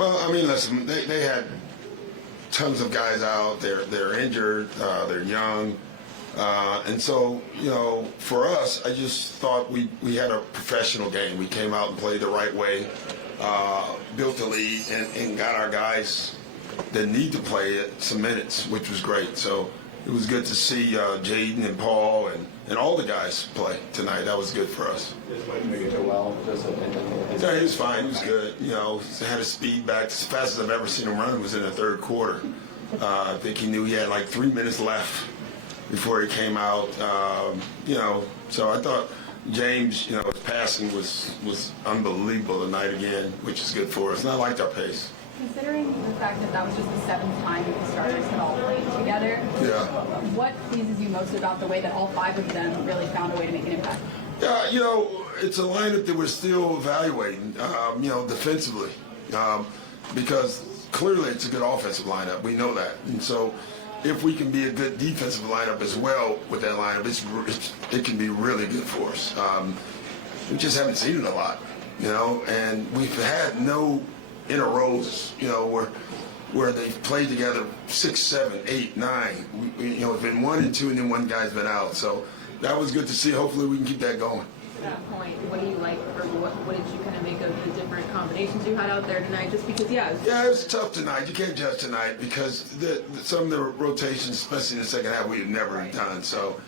Well, I mean, listen, they had tons of guys out. They're injured. They're young. And so, for us, I just thought we had a professional game. We came out and played the right way, built the lead, and got our guys that need to play it some minutes, which was great. So it was good to see Jaden and Paul and all the guys play tonight. That was good for us. Yeah, he was fine. He was good. He had his speed back. As fast as I've ever seen him run was in the third quarter. I think he knew he had like 3 minutes left before he came out. So I thought James, his passing was unbelievable tonight again, which is good for us. And I liked our pace. Considering the fact that was just the 7th time that the starters had all played together, what pleases you most about the way that all 5 of them really found a way to make an impact? Yeah, it's a lineup that we're still evaluating, defensively, because clearly it's a good offensive lineup. We know that. And so if we can be a good defensive lineup as well with that lineup, it can be really good for us. We just haven't seen it a lot, and we've had no in a rows, where they've played together 6, 7, 8, 9. It's been 1 and 2, and then one guy's been out. So that was good to see. Hopefully we can keep that going. At that point, what do you like, or what did you kind of make of the different combinations you had out there tonight? Just because, it was tough tonight. You can't judge tonight because some of the rotations, especially in the second half, we had never done. So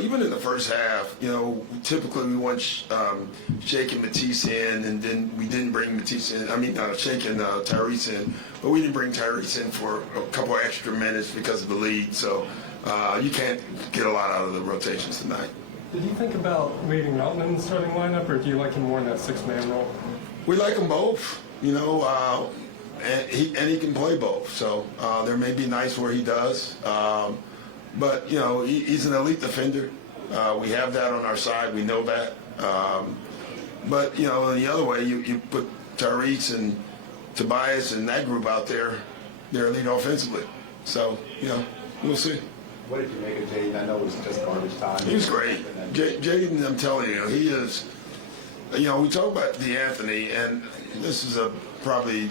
even in the first half, typically we want Shake and Matisse in, and then we didn't bring Matisse in. Shake and Tyrese in, but we didn't bring Tyrese in for a couple extra minutes because of the lead. So you can't get a lot out of the rotations tonight. Did you think about leaving Melton in the starting lineup, or do you like him more in that 6-man role? We like them both, and he can play both. So there may be nights where he does. But, he's an elite defender. We have that on our side. We know that. But, in the other way, you put Tyrese and Tobias and that group out there, they're elite offensively. So, we'll see. What did you make of Jaden? I know it was just garbage time. He was great. Jaden, I'm telling you, he is, we talk about DeAnthony, and this is probably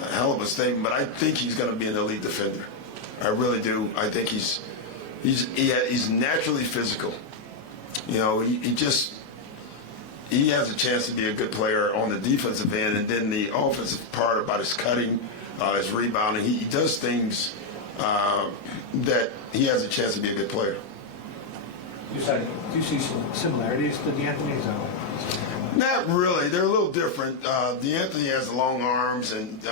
a hell of a statement, but I think he's going to be an elite defender. I really do. I think he's naturally physical. He has a chance to be a good player on the defensive end, and then the offensive part about his cutting, his rebounding. He does things that he has a chance to be a good player. Do you see some similarities to DeAnthony's? Not really. They're a little different. DeAnthony has long arms, and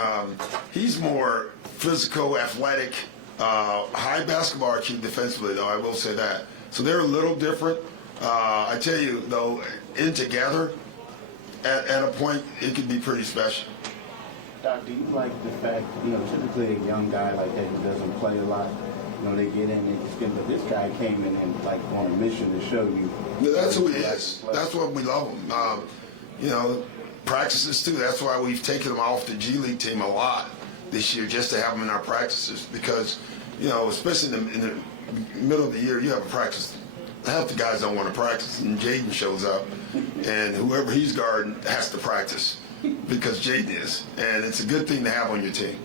he's more physical, athletic, high basketball IQ defensively, though, I will say that. So they're a little different. I tell you, though, in together, at a point, it could be pretty special. Doc, do you like the fact, typically a young guy like that who doesn't play a lot, they get in and spin, but this guy came in and like on a mission to show you. That's who he is. That's what we love him. Practices too. That's why we've taken him off the G League team a lot this year, just to have him in our practices, because, especially in the middle of the year, you have a practice. Half the guys don't want to practice, and Jaden shows up, and whoever he's guarding has to practice because Jaden is, and it's a good thing to have on your team.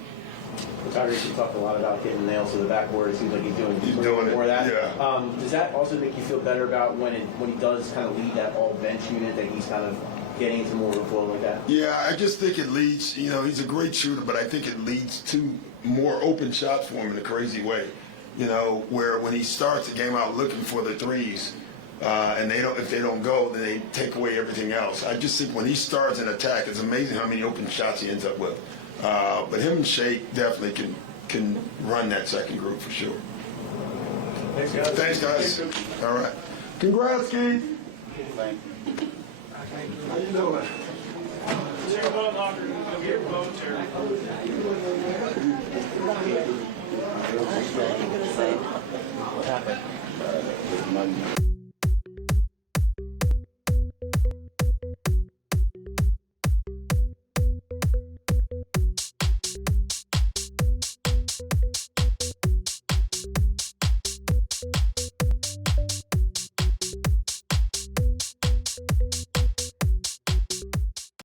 Tyrese, you talked a lot about getting nails to the backboard. It seems like he's doing more of that. Yeah. Does that also make you feel better about when he does kind of lead that all bench unit, that he's kind of getting into more of a flow like that? Yeah, I just think it leads, he's a great shooter, but I think it leads to more open shots for him in a crazy way. Where when he starts the game out looking for the threes, and if they don't go, then they take away everything else. I just think when he starts an attack, it's amazing how many open shots he ends up with. But him and Shake definitely can run that second group for sure. Thanks, guys. All right. Congrats, Keith. Thank you. How you doing? What happened?